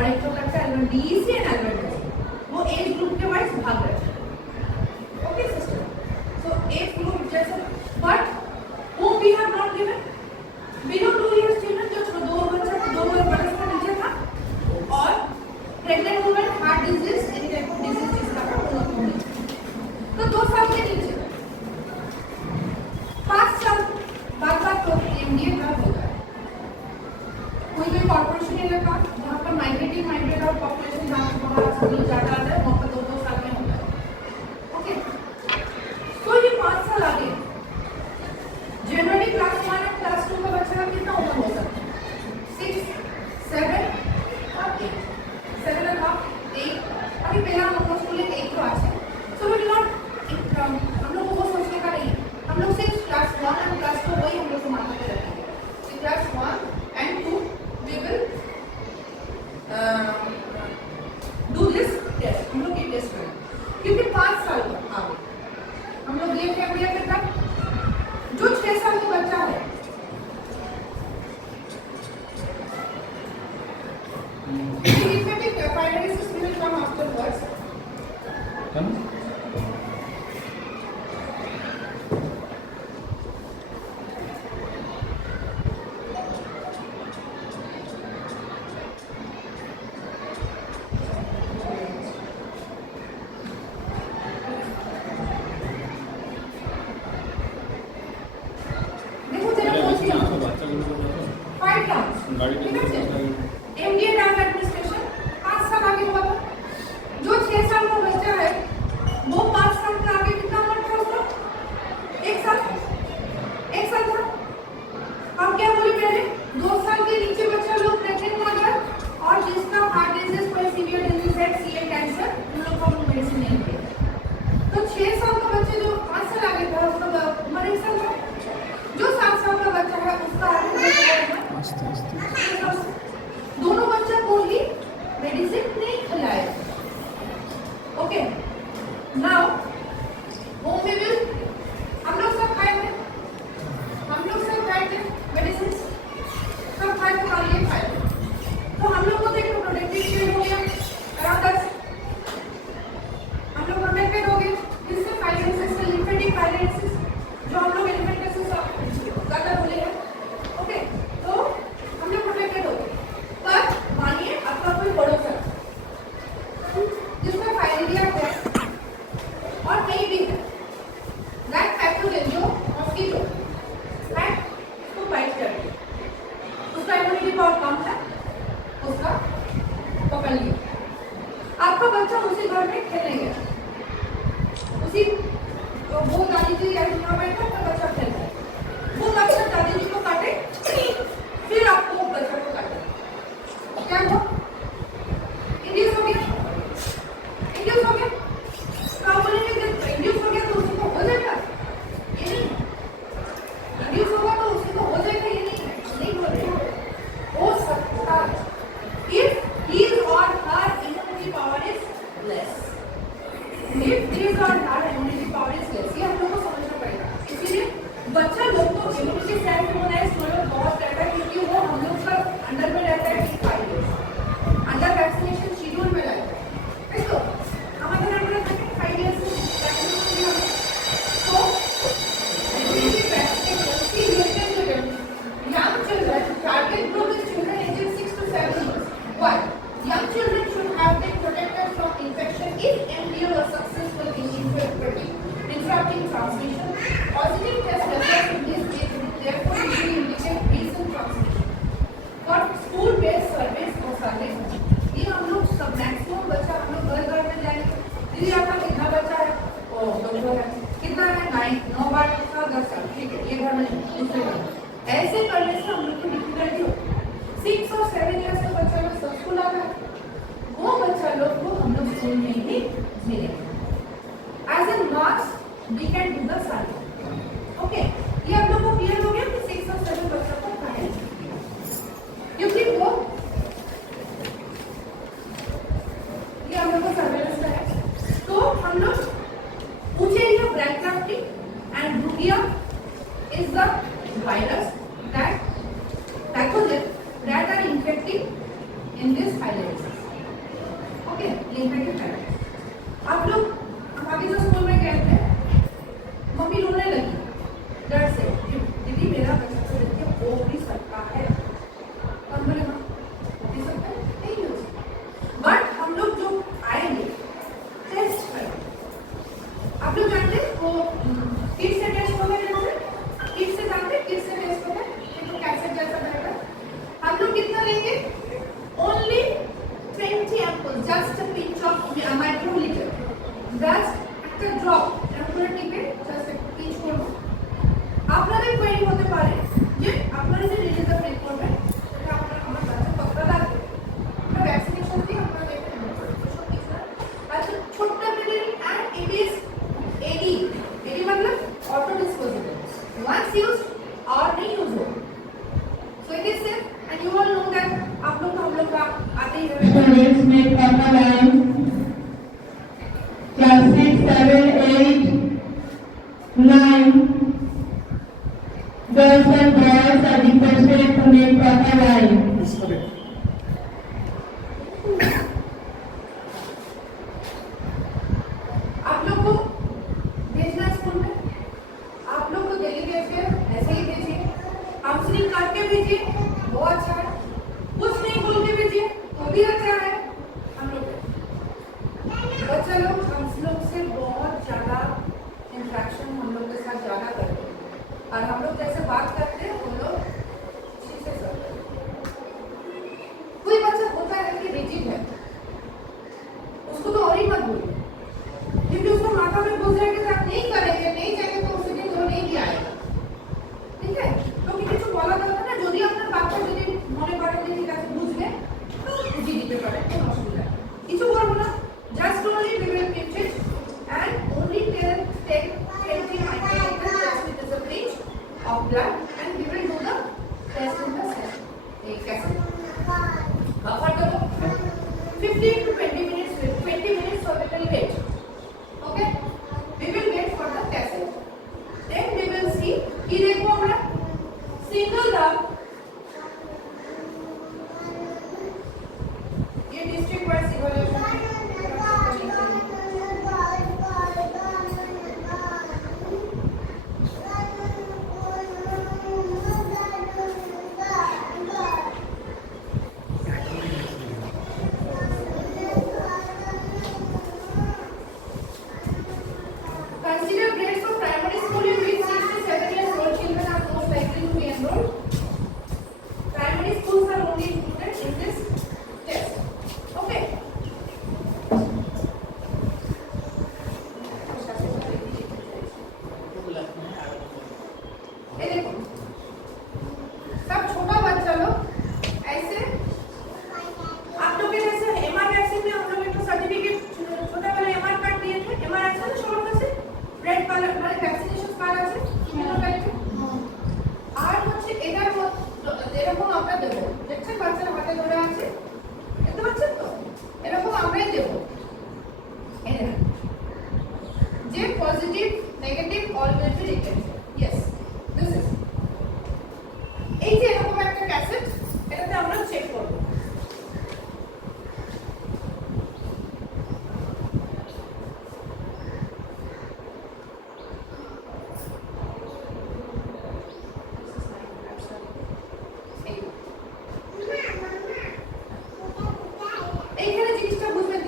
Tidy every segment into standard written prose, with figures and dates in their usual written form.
और एक तो करता है डीईसी एंड एल्बर्ट वो एज ग्रुप के वाइज भाग रहे हैं। Okay sister, so age group जैसे but whom we have not given below 2 years children जो 2 बरस का नीचे था और pregnant woman heart disease any type of disease जिसका आपको नहीं तो 2 साल के नीचे 5 साल बाद तो एमडीए का होगा। कोई कॉर्पोरेशन इलाका जहाँ पर माइग्रेट और पॉपुलेशन जहाँ सब लोग ज़्यादा आता है वहाँ पर 2 साल में होता है। ओके, तो ये 5 साल आगे जनरली क्लास 1 और क्लास 2 का बच्चा का कितना उम्र हो सकता है? 6, 7 और 8, 7 and half, 8। अभी पहला हम लोग स्कूल में 1 क्लास है, सो वी नॉट हम लोग को सोचने का नहीं है। हम लोग सिर्फ क्लास 1 और क्लास 2 वही हम लोग को माथा पे रखेंगे। Class 1 and 2 we will do this test। हम लोग ये टेस्ट करेंगे क्योंकि 5 साल आगे हम लोग ये क्या करता जो 6 साल का बच्चा है एमडीए डाउन एडमिनिस्ट्रेशन 5 साल आगे हुआ था। जो 6 साल का बच्चा है वो 5 साल का आगे कितना उम्र था उसका? 1 साल था। हम क्या बोले पहले 2 साल के नीचे बच्चा लोग प्रेग्नेंट हुआ था और जिसका हार्ट डिजीज कोई सीवियर डिजीज है सीए कैंसर उन लोग को मेडिसिन नहीं दिया। तो 6 साल का बच्चे जो 5 साल आगे था उसका उम्र 1 साल था। जो 7 साल का बच्चा है उसका दोनों बच्चा को ही मेडिसिन नहीं खिलाए। Okay, now home we will हम लोग सब खाए थे मेडिसिन सब खाए थे और ये खाए थे। तो हम लोग को देखो प्रोटेक्टिव शील्ड हो गया अराउंड अस, हम लोग प्रोटेक्टेड हो गए किससे? फाइलेंसिस से, लिम्फेटिक फाइलेंसिस जो हम लोग इन्फेक्टिव ज्यादा बोले हैं। ओके, तो हम लोग प्रोटेक्टेड हो गए। पर मानिए आपका कोई पड़ोसन जिसमें फाइलेरिया है और कहीं भी है दैट पैथोजन जो मॉस्किटो है उसको बाइट कर दिया, उसका इम्यूनिटी पावर कम है, उसका पकड़ लिया। आपका बच्चा उसी घर में खेलने गया, उसी वो दादी जी या बैठा आपका बच्चा खेल रहा है, वो बच्चा दादी जी को काटे फिर आपको बच्चा को काटे, क्या हुआ? इंड्यूस हो गया। क्या बोलेंगे जब इंड्यूस हो गया तो उसी को हो जाएगा? ये नहीं, इंड्यूस होगा तो उसी को हो जाएगा, ये नहीं बोल रहे। हो सकता है if his or her immunity power is less, if his or her immunity power is less, ये हम लोग को समझना पड़ेगा। इसीलिए बच्चा लोग तो इम्यूनिटी सेल्फ इम्यूनाइज बहुत रहता है क्योंकि वो हम लोग का अंडर में रहता है 5 years अंडर वैक्सीनेशन शेड्यूल में रहता है। तो हमारे अंडर रहता है 5 years वैक्सीनेशन तो इसीलिए vaccination young children target group is children ages 6 to 7 years. Why? Young children should have been protected from infection if MDR was successful in interrupting transmission. Positive test results in this case will therefore usually indicate recent transmission. For school-based surveys or surveys, ये हम लोग सब maximum बच्चा हम लोग घर में जाएंगे, दीदी आपका कितना बच्चा है? ओ डॉक्टर है, कितना है? 9 बार 10 साल, ठीक है, ये घर में दूसरे घर में ऐसे करने से हम लोग को डिफिकल्टी होती है। 6 और 7 इयर्स का बच्चा लोग सब स्कूल आ रहा है, वो बच्चा लोग को हम लोग स्कूल में ही मिलेंगे। As an marks we can do the survey. Okay, ये आप लोग को क्लियर हो गया कि 6 और 7 बच्चा को पढ़ाएं क्योंकि वो ये हम लोग को सर्वेलेंस है। तो हम लोग पूछेंगे ब्लैक क्राफ्टिंग एंड ब्रूकिया is the virus that pathogen that are infecting in this thyroid. Okay, lymphatic thyroid. आप लोग हम आगे जो स्कूल में गए थे, मम्मी रोने लगी डर से, दीदी मेरा बच्चा तो देखिए हो भी सकता है, और बोले हाँ हो भी सकता है, नहीं हो सकता, बट हम लोग जो आएंगे टेस्ट करेंगे। आप लोग जानते हैं वो किट से टेस्ट होगा, जैसे किट से जानते हैं, किट से टेस्ट होगा, ये तो कैसेट जैसा रहेगा। हम लोग कितना लेंगे? Only 20 ampules, just a pinch of microliter, just a drop, আমরা টিপে just a pinch করব। আপনাদের কোয়েরি হতে পারে যে আপনারা যে রিলিজটা প্রেস করবেন সেটা আপনার আমার কাছে কতটা লাগবে, এটা ভ্যাকসিনেশন দিয়ে আপনারা দেখে নেবেন সব কিছু। আচ্ছা, ছোট্ট medicine and it is AD मतलब auto disposable, once used or नहीं यूज हो, so it is safe and you all know that आप लोग तो हम लोग का आते ही रहते हैं। Students make proper line. Class 6, 7, 8, 9. Girls and boys are requested to make proper line. आप लोग को भेजना है स्कूल में, आप लोग को डेली भेजिए, ऐसे ही भेजिए, काउंसलिंग करके भेजिए, वो अच्छा है, कुछ नहीं बोल के भेजिए तो भी अच्छा है। हम लोग बच्चा लोग हम लोग से बहुत ज़्यादा इंटरेक्शन हम लोग के साथ ज़्यादा करते हैं, और हम लोग जैसे बात करते हैं वो लोग अच्छे से करते हैं। कोई बच्चा होता है कि रिजिड है, उसको तो और ही मत बोलिए, क्योंकि उसको माथा में घुस जाएगा कि आप नहीं करेंगे, नहीं जाएंगे तो उसी दिन वो नहीं भी आएगा, ठीक है? तो কিছু বলা দরকার না, যদি আপনার বাচ্চা যদি মনে করেন যে ঠিক আছে বুঝবে তো বুঝিয়ে দিতে পারেন, কোনো অসুবিধা নেই, কিছু করবো না, just only we will pinch it and only take 20 microliter just with the pinch of blood and we will do the test in the session. एक कैसे बफर करो 15 to 20 minutes, 20 minutes so we will wait. Okay, we will wait for the cassette, then we will see कि देखो हमरा single drop, ये district wise evaluation है। Consider grades for primary school in which 6 to 7 years old children are most likely to be enrolled. Primary schools are only included in this test. Okay. ये देखो, सब छोटा बच्चा लोग ऐसे आप लोग के जैसे एमआर वैक्सीन में हम लोग एक सर्टिफिकेट छोटा वाला एमआर कार्ड दिए थे, एमआर আছে না সবার কাছে, রেড কালার মানে ভ্যাকসিনেশন কার্ড আছে কিনো কাইতে, আর হচ্ছে এটার এরকম আমরা দেব, দেখছেন বাচ্চার হাতে ধরে আছে, দেখতে পাচ্ছেন তো, এরকম আমরাই দেব, এই দেখেন যে positive negative all will be written, yes this is, এই যে এরকম একটা ক্যাসেট, এটাতে আমরা চেক করব। এইখানে জিনিসটা বুঝবেন,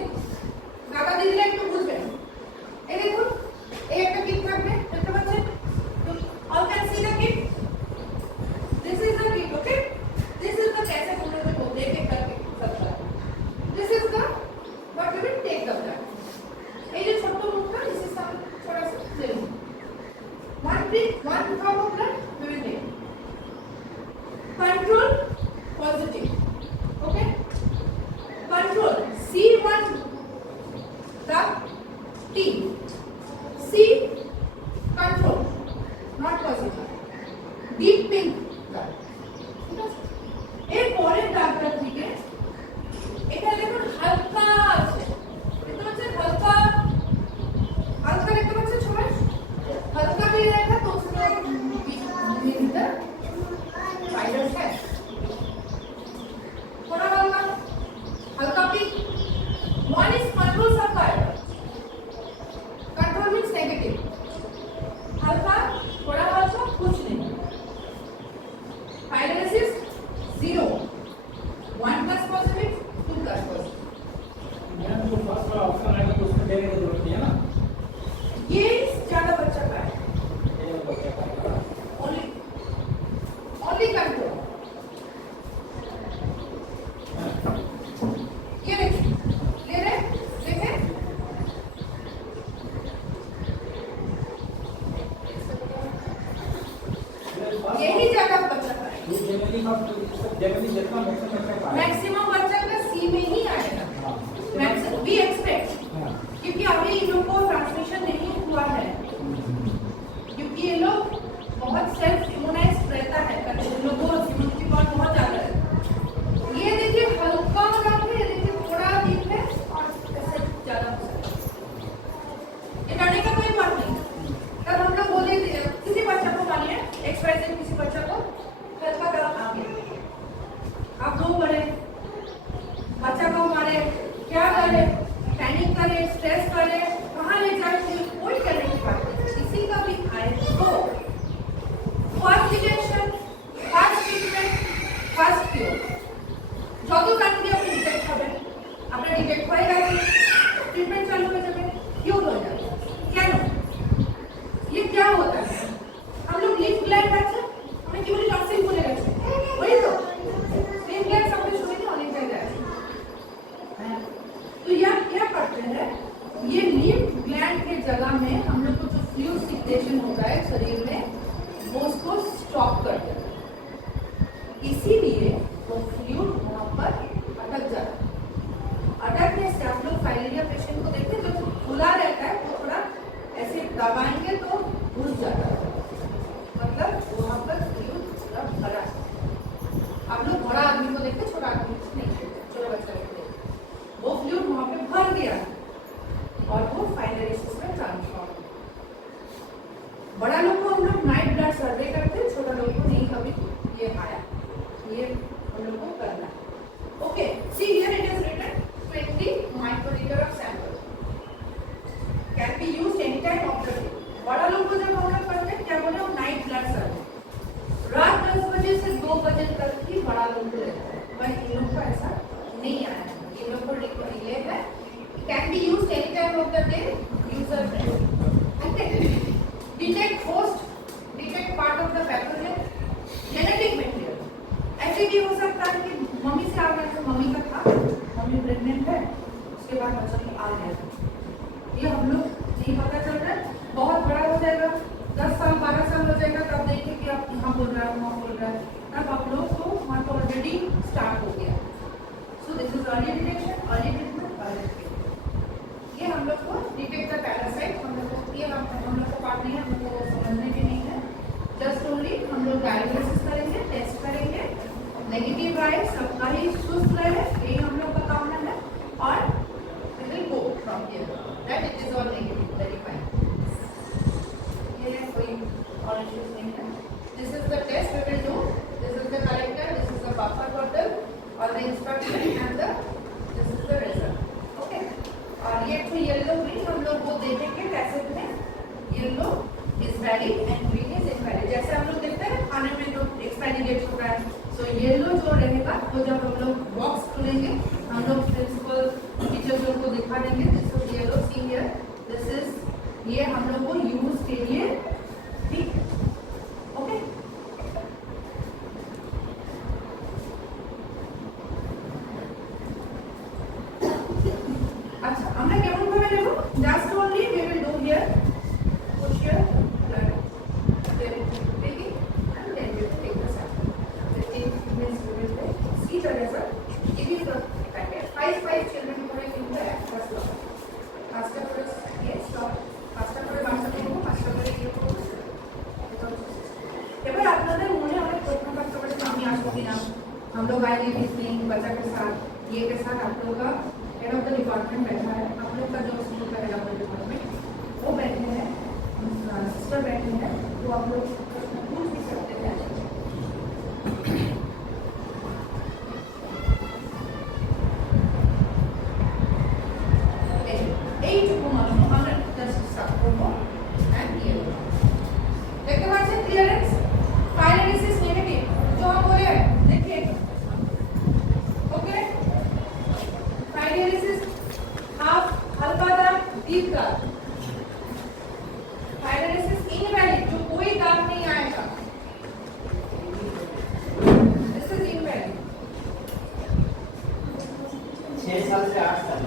अभी इन लोग को ट्रांसमिशन नहीं हुआ है क्योंकि ये लोग बहुत सेल्फ इम्यूनाइज रहता है, इन लोगों को इम्यूनिटी पावर बहुत ज्यादा है। ये देखिए हल्का लगा के, ये देखिए थोड़ा डीप है और ऐसे ज्यादा हो सकता है। ये डरने का कोई बात नहीं। तब हम लोग बोले किसी बच्चा को मानिए एक्सरसाइज, किसी बच्चा को हल्का दर्द आ गया, आप दो बड़े बच्चा को मारे, क्या करे, पैनिक करे, स्ट्रेस करे, कहाँ ले जाए, कोई करने की बात नहीं। किसी का भी आए तो first detection, first treatment, first cure যত তাড়াতাড়ি আপনি ডিটেক্ট হবেন, আপনার ডিটেক্ট হয়ে গেছে, ट्रीटमेंट चालू हो जाए, क्योर हो जाए। কেন? ये क्या होता है? हम लोग लिप ग्लैंड আছে, हमें क्यों टॉक्सिन बोले गए, वही तो लिप ग्लैंड सबने सुने थे अनेक जगह है। तो यह क्या करते हैं, ये लिप ग्लैंड के जगह में हम लोग को जो फ्लूइड सिक्रेशन होता है शरीर में, वो उसको स्टॉप कर देता है, इसीलिए वो फ्लूइड वहां पर अटक जाता है। अटकने से आप लोग फाइलेरिया पेशेंट को देखते हैं, जो खुला रहता है वो थोड़ा ऐसे दबाएंगे तो घुस जाता है, मतलब वहां पर फ्लूइड पूरा भरा है। आप लोग बड़ा आदमी को देखते, छोटा आदमी को नहीं देखते, छोटा बच्चा को देखते, वो फ्लूइड वहां पे भर गया और वो फाइलेरियोसिस में ट्रांसफॉर्म। बड़ा लोग को हम लोग नाइट ब्लड सर्वे करते हैं, छोटा लोग को नहीं कभी ये आया, ये हम लोग को करना है। Okay, see here it is written 20 microlitre of sample can be used any time of the day. बड़ा लोग को जब हम लोग करते हैं क्या बोले, वो नाइट ब्लड सर्वे रात 10 बजे से 2 बजे तक ही बड़ा लोग को रहता है, पर इन लोग को ऐसा नहीं आया है, इन लोग को रिले है, can be used any time of the day, user friendly. Detect host, detect part of the pathogen, genetic material. ऐसे भी हो सकता है कि मम्मी से आ गया, तो मम्मी का था, मम्मी प्रेग्नेंट है, उसके बाद बच्चा को आ गया, ये हम लोग नहीं पता चल रहा है। बहुत बड़ा हो जाएगा, 10 साल 12 साल हो जाएगा, तब देखिए कि आप यहाँ बोल रहा है, वहाँ बोल रहा है, तब आप लोग को वहाँ तो ऑलरेडी स्टार्ट हो गया। So this is early detection, early treatment, early treatment. ये हम लोग को डिटेक्ट द पैरासाइट, हम लोग को ये हम लोग को पार्ट नहीं है, हम लोग को समझने भी नहीं है, जस्ट ओनली हम लोग डायग्नोसिस करेंगे, टेस्ट करेंगे, नेगेटिव आए, सबका ही सुस्त रहे, यही हम लोग का काम है, और we will go from here that it is all negative, very fine. ये कोई और इश्यूज नहीं है। This is the test we will do, this is the collector, this is the buffer bottle और the instruction and the this is the result. Okay, और ये तो yellow green हम लोग वो देखेंगे कैसे में, yellow is valid and green is invalid. जैसे हम लोग देखते हैं खाने में जो एक्सपायरी डेट होता है, तो येलो जो रहेगा वो जब हम लोग बॉक्स खोलेंगे, हम लोग प्रिंसिपल टीचर्स को दिखा देंगे, this is yellow, see here, this is, ये हम लोग को यूज के लिए ठीक। ओके, अच्छा আমরা কেমন ভাবে নেব, just only we will do here, push here, then taking and then we will take the sample. The thing means we will see the result. If you the packet 5 children করে কিন্তু একটা stop, পাঁচটা করে ये stop, পাঁচটা করে বাচ্চা করব, পাঁচটা করে ইয়ে করব। এবার আপনাদের মনে অনেক প্রশ্ন থাকতে পারে যে আমি আসবো কিনা, हम लोग आएंगे किस बच्चा के साथ, ये के साथ आप लोग का हेड ऑफ द डिपार्टमेंट बैठा है, आप लोग का जो स्कूल का हेड ऑफ द डिपार्टमेंट वो बैठे हैं, सिस्टर बैठे हैं, तो आप लोग पूछ भी सकते हैं। देखते पाচ্ছেন क्लियरेंस, फाइलेरियोसिस नेगेटिव जो हम बोले देखिए, ओके, फाइलेरियोसिस हाफ हल्का दाग, डीप दाग, फाइलेरियोसिस इनवैलिड जो कोई दाग नहीं आएगा, दिस इज इनवैलिड। 6 साल से 8 साल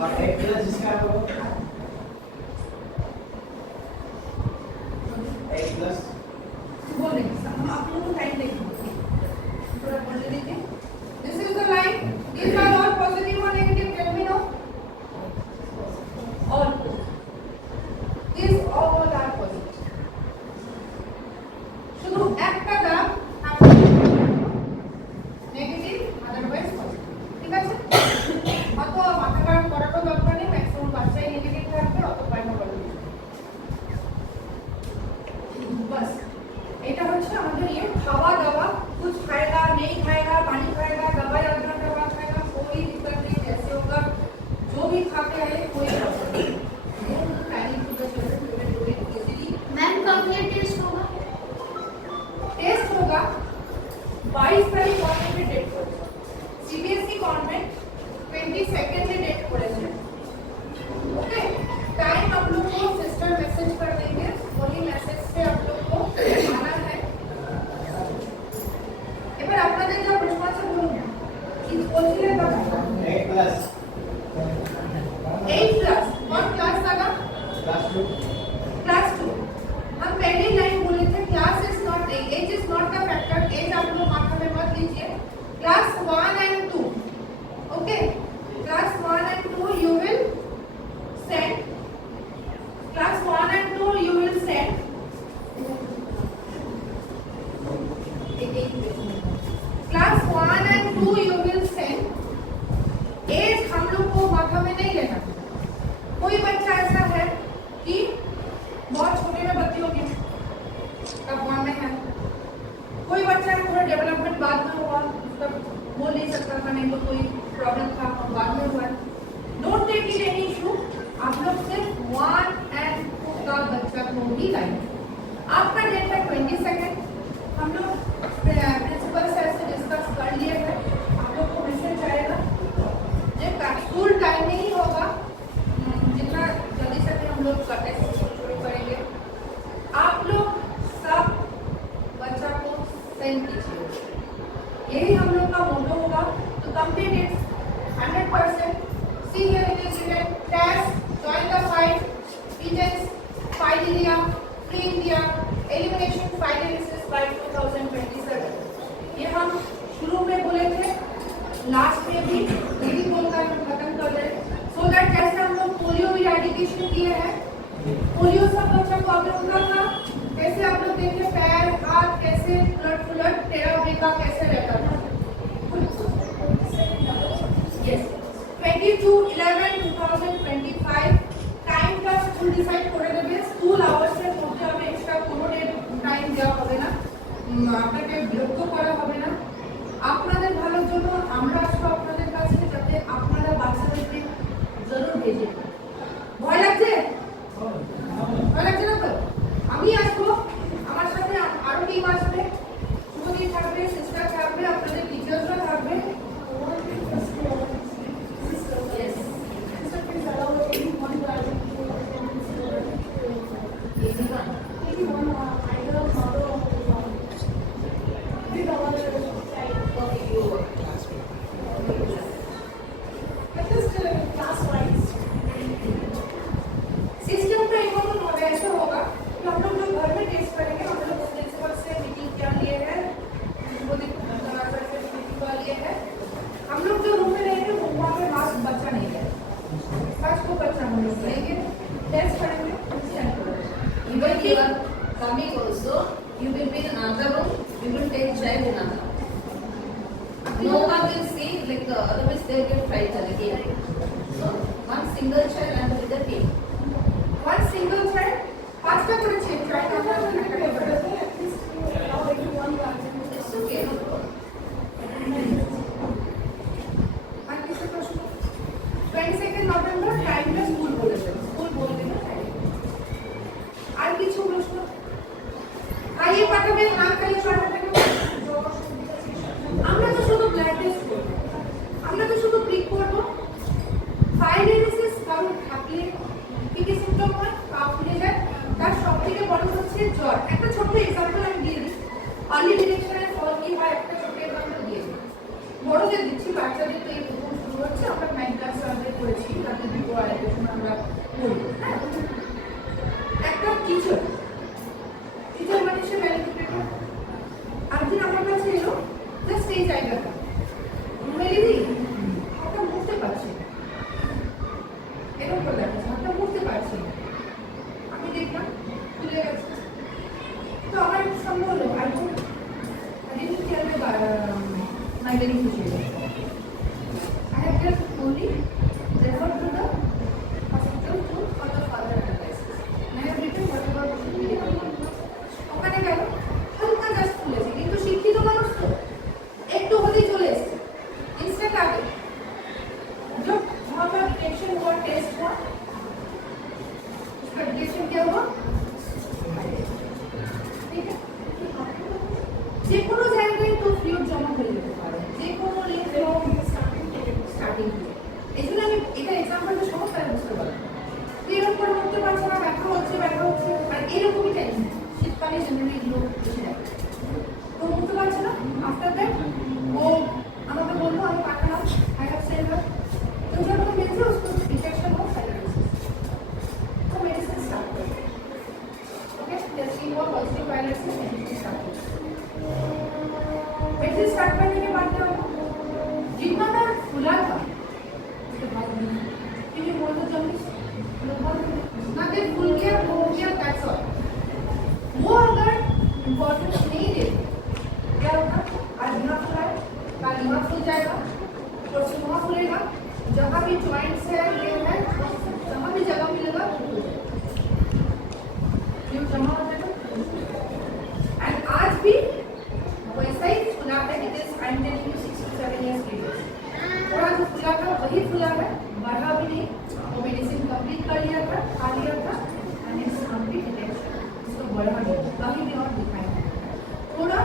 और 8 प्लस जिसका हो 8 प्लस बोलेंगे हम आप लोगों को टाइम देंगे, थोड़ा बोल दीजिए। This is the line, these are all positive or negative, tell me now, all 22nd में डेट पड़ेगा। ओके, टाइम आप लोग को सिस्टर मैसेज कर देंगे, वही मैसेज से आप लोग को आना है। এবার আপনাদের যা প্রশ্ন আছে বলুন, কি বলছিলেন বাবা? 8 plus 8 प्लस और क्लास लगा plus 2 क्लास 2। हम पहले ही लाइन बोले थे class is not age is not the factor. As आप लोग माथा में मत लीजिए। Class 1 and 2, okay, class 1 and 2 you will send, class 1 and 2 you will send. Class 1 and 2 you will send. As हम लोग को माथा में नहीं लेना। कोई बच्चा ऐसा है कि बहुत छोटे में भर्ती हो गया, तब 1 में है। कोई बच्चा है थोड़ा डेवलपमेंट बाद में हुआ, तब बोल नहीं सकता था, नहीं तो कोई प्रॉब्लम था, बाद में हुआ। Don't take it any issue. आप लोग सिर्फ 1 एंड 2 का बच्चा को ही लाइन। आपका डेट है 22nd। हम लोग प्रिंसिपल सर से डिस्कस कर लिए हैं, आप लोग को मैसेज आएगा। जब स्कूल टाइम में ही होगा, जितना जल्दी से हम लोग का टेस्ट शुरू करेंगे। आप लोग सब बच्चा को सेंड कीजिए, यही हम लोग का मोटो होगा। तो complete it 100%। See here it is written test join the fight teachers fight India free India elimination fight analysis by 2027। ये हम शुरू में बोले थे, लास्ट में भी यही बोलकर हम खत्म कर रहे हैं। सो दैट जैसे हम लोग पोलियो भी एडिकेशन किए हैं, पोलियो सब बच्चा को अगर उनका था, कैसे आप लोग देखिए पैर हाथ कैसे उलट पुलट टेढ़ा बेका कैसे रहता था। यस, 22/11/2025 টাইম का স্কুল ডিসাইড করে দেবে। স্কুল আওয়ার্সের মধ্যে হবে, এক্সট্রা কোনো টাইম দেওয়া হবে না, আপনাকে বিরক্ত করা হবে না। আপনাদের ভালোর জন্য আমরা আসবো আপনাদের কাছে, যাতে আপনারা বাচ্চাদেরকে জরুর ভেজে। ভয় লাগছে? ভয় লাগছে না তো? আমি আসবো, আমার সাথে আরো টিম আসবে, শুভদীপ থাকবে, সিস্টার থাকবে, আপনাদের টিচার্সরা থাকবে। सिस्टम का एक और ऐसा होगा कि हम लोग जो घर में टेस्ट करेंगे, हम लोग प्रिंसिपल से मीटिंग क्या लिए है, वो लिए है। हम लोग जो रूम में रहेंगे वहाँ पे मास्क बच्चा नहीं है, 5 को बच्चा हम लोग लेंगे, टेस्ट करेंगे। Even you are coming also, you will be in another room, you will take child in another. No one will see, like otherwise they will get frightened again. So one single child and with the team. One single child, 5 का पूरा change चाहिए। It's okay, no problem. আর কিছু প্রশ্ন? 22nd November টাইমটা school বলে দেবে, school বলে দেবে টাইম। আর কিছু প্রশ্ন? আইয়ে পাঠাবেন, না খাইয়ে পাঠাবেন। আমরা তো শুধু ব্লাড টেস্ট করব, আমরা তো শুধু ক্লিক করব। ফাইল এনালিসিস কারণ থাকলে কি কি সিম্পটম হয়, কাপ ফুলে যায়, তার সবথেকে বড় হচ্ছে জ্বর। একটা ছোট্ট এক্সাম্পল আমি দিয়ে দিই, আর্লি ডিটেকশনের ফল কি হয়, একটা ছোট্ট এক্সাম্পল দিয়ে দিই। বড়দের দিচ্ছি, বাচ্চাদের তো এই প্রথম শুরু হচ্ছে, আমরা 9 ক্লাস সার্ভে করেছি, তাতে দুটো আইডেন্টিফিকেশন আমরা করি। হ্যাঁ, একটা টিচার মানে সে ভ্যালিডেটেড। একদিন আমার কাছে এলো, জাস্ট এই জায়গাটা মেলিদি হাতটা মুছতে পারছি না, এরকম করে দেখাচ্ছে হাতটা মুছতে পারছি না। আমি দেখলাম খুলে গেছে, তো আমার সন্দেহ হলো I didn't tell my very physician. I have just only referred to the hospital for the further analysis. I have written whatever was needed. ওখানে গেল, হালকা জাস্ট খুলেছে, কিন্তু শিক্ষিত মানুষ তো একটু হতেই চলে এসছে इंस्टेंट आगे। जो वहाँ पर डिटेक्शन हुआ, टेस्ट हुआ, उसका डिटेक्शन क्या हुआ, ठीक है। যে কোনো জায়গায় তো ফ্লুইড জমা হয়ে যেতে পারে, যে কোনো লিম্ফ স্টার্টিং এই জন্য আমি এটা এক্সাম্পলটা সহজ করে বুঝতে পারি। তো এরকম করে করতে পারছে না, ব্যথা হচ্ছে আর এরকমই টেনশন। শীতকালে জেনারেলি এগুলো বেশি দেখা যায়। তো বুঝতে পারছে না। আফটার দ্যাট ও আমাকে বললো আমি পাঠালাম আই হ্যাভ সেন্ড হার। तो जब हम मिलते उसको डिटेक्शन हो फाइब्रोसिस तो मेडिसिन स्टार्ट करते हैं। ओके टेस्टिंग और पॉजिटिव फाइब्रोसिस मेडिसिन स्टार्ट करने के बाद क्या हुआ, जितना मैं फूला था उसके बाद क्योंकि बोल तो जल्दी ना दे फूल गया वो हो गया दैट्स ऑल। वो अगर इम्पोर्टेंस नहीं दे क्या होगा, आज दिमाग फुला है कल दिमाग फूल जाएगा, परसों वहाँ फूलेगा, जहाँ भी जॉइंट्स है ये है जहाँ भी जगह मिलेगा ये जमा हो जाएगा। एंड आज भी वैसा ही फुला है। It is I am telling you 6 to 7 years later थोड़ा जो फुला था वही फुला है, बढ़ा भी नहीं। वो मेडिसिन कंप्लीट कर लिया था, खा लिया था एंड इट्स कंप्लीट डिटेक्शन। इसको बढ़ा नहीं कहीं भी और दिखाया थोड़ा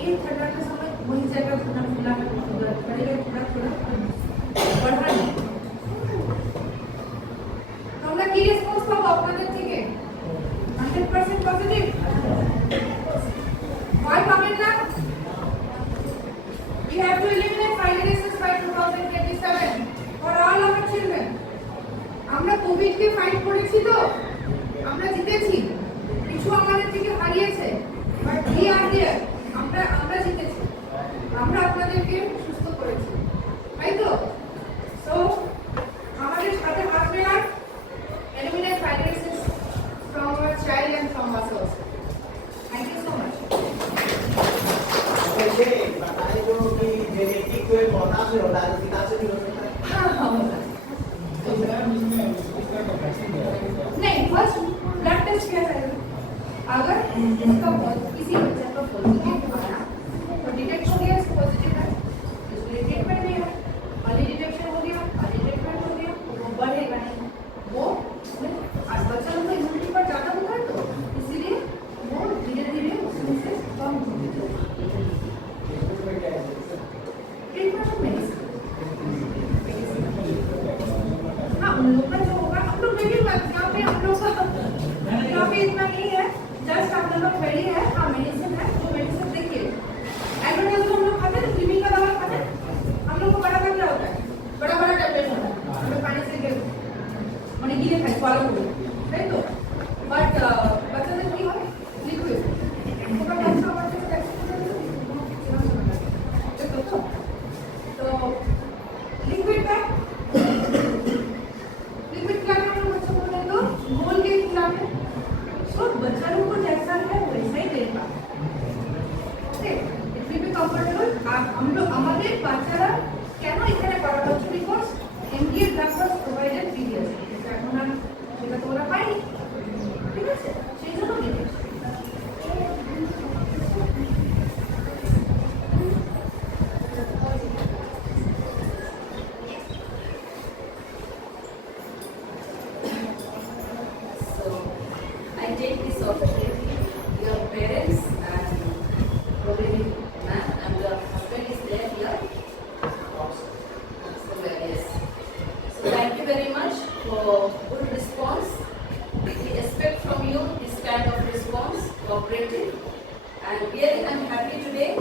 ये ठंडा के समय वही जगह थोड़ा फुला है बढ़ेगा थोड़ा बढ़ा नहीं। तो আমরা কি রেসপন্স পাবো আপনাদের থেকে 100% পজিটিভ? why পাবেন না? we have to eliminate fibrosis by 2027 for all our children। আমরা কোভিড কে ফাইট করেছি তো আমরা জিতেছি, কিছু আমাদের থেকে হারিয়েছে বাট we are here। আমরা জিতেছি, আমরা আপনাদেরকে সুস্থ করেছি, তাই তো? So আমাদের সাথে হাত মেলান, eliminate fibrosis from our child and from us also। Thank you so much। वैसे बताए जो कि जेनेटिक कोई पौधा से होता है, पिता से भी हो सकता है। हाँ नहीं, फर्स्ट ब्लड टेस्ट किया जाएगा। अगर इसका किसी बच्चे का पॉजिटिव आया तो डिटेक्ट हो गया इसको पॉजिटिव है, इसलिए ट्रीटमेंट नहीं है। अर्ली डिटेक्शन हो गया, अर्ली ट्रीटमेंट हो गया, वो बढ़ेगा नहीं। वो आज बच्चा लोग का इम्यूनिटी पर ज़्यादा होता है तो इसीलिए वो धीरे धीरे उसमें से कम होते हैं। ट्रीटमेंट और मेडिसिन हाँ उन लोग का जो होगा हम लोग में भी यहाँ पे हम लोग का यहाँ पे इतना नहीं है, जस्ट आप लोग रेडी है। हाँ मेडिसिन है, जो मेडिसिन देखिए एडवर्टाइज हम लोग खाते हैं, क्रीमी का दवा खाते हैं, हम लोग को बड़ा क्या होता है, बड़ा बड़ा टैबलेट होता है, हमें पानी से गिर मैंने गिरे खाई फॉलो हो राइट। तो बट बच्चा ने की हो लिक्विड थोड़ा बच्चा बच्चे से तो लिक्विड का लिक्विड खिलाने में बच्चा को बोले तो घोल के खिलाने तो बच्चा लोग को जैसा है वैसा ही देगा। Okay it will be comfortable. हम लोग আমাদের বাচ্চারা কেন এখানে পড়া হচ্ছে because MDA drug was provided previously, এখন আর সেটা তোমরা পাইনি, ঠিক আছে? সেই জন্য দিয়েছি। So I take this opportunity, your parents and probably ma'am and your husband is there here. So yes. So thank you very much for good response. We expect from you this kind of response, cooperative. And really I'm happy today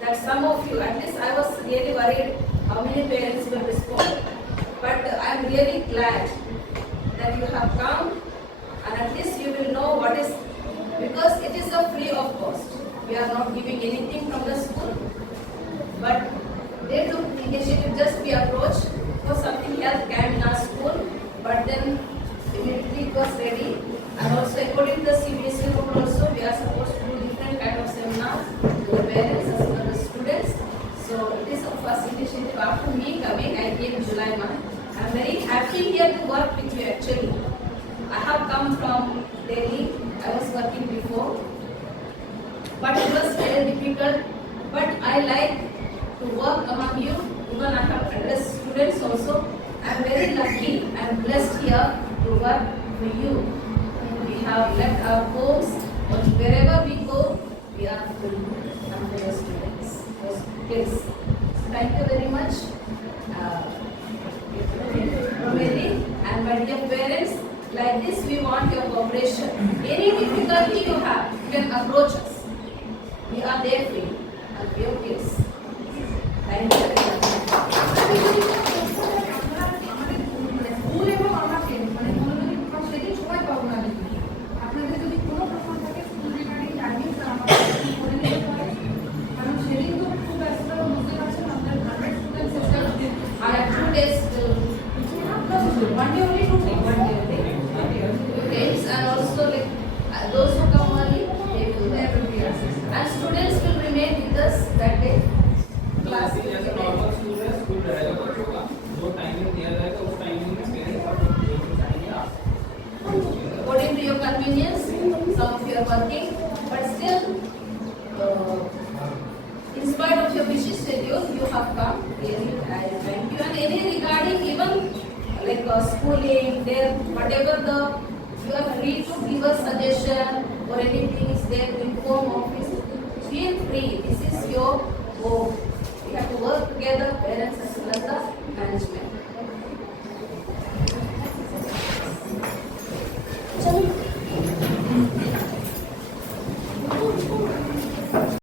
that some of you, at least I was really worried how many parents will respond. But I'm really glad that you have come and at least you will know what is, because it is a free of cost. We are not giving anything from the school, but they took initiative, just we approached for something else came in our school, but then immediately it was ready. And also according to the CBSE rule also, we are supposed to do different kind of seminars to the parents as well as the students. So it is a first initiative after me coming. I came July month. I am very happy here to work with you actually. I have come from Delhi. I was working before, but it was very difficult. But I like to work among you. Even I have addressed students also. I am very lucky and blessed here to work for you. We have left our homes, but wherever we go, we are full and for the students, for kids. Thank you very much. And my dear parents, like this we want your cooperation. Any difficulty you have, you can approach us. We are there for you. And your kids. Thank you. ভুল এবং আমাকে মানে কোনো যদি সেদিন সময় পাবো না দেখি আপনাদের যদি কোনো প্রশ্ন থাকে স্কুল রিগার্ডিং টাইমিংস আমাকে করে নিতে পারে কারণ সেদিন তো খুব ব্যস্ত বুঝতে পারছেন আমাদের 100 স্টুডেন্টস এসে I have 2 days to one day only to take one day days, and also like those who come early, they will be and students will remain with us that day. Class will जैसे remain. Normal school है, school रहेगा बच्चों का जो timing दिया जाएगा उस timing में पेरेंट्स अपने टाइम में आ According to your convenience, some of you are working, but still, in spite of your busy schedule, you have come. Really, I thank you. And any regarding even like schooling, there, whatever the you are free to give us suggestion or anything is there to inform office. Feel free. This is your home. We have to work together, parents as well as the management. चलो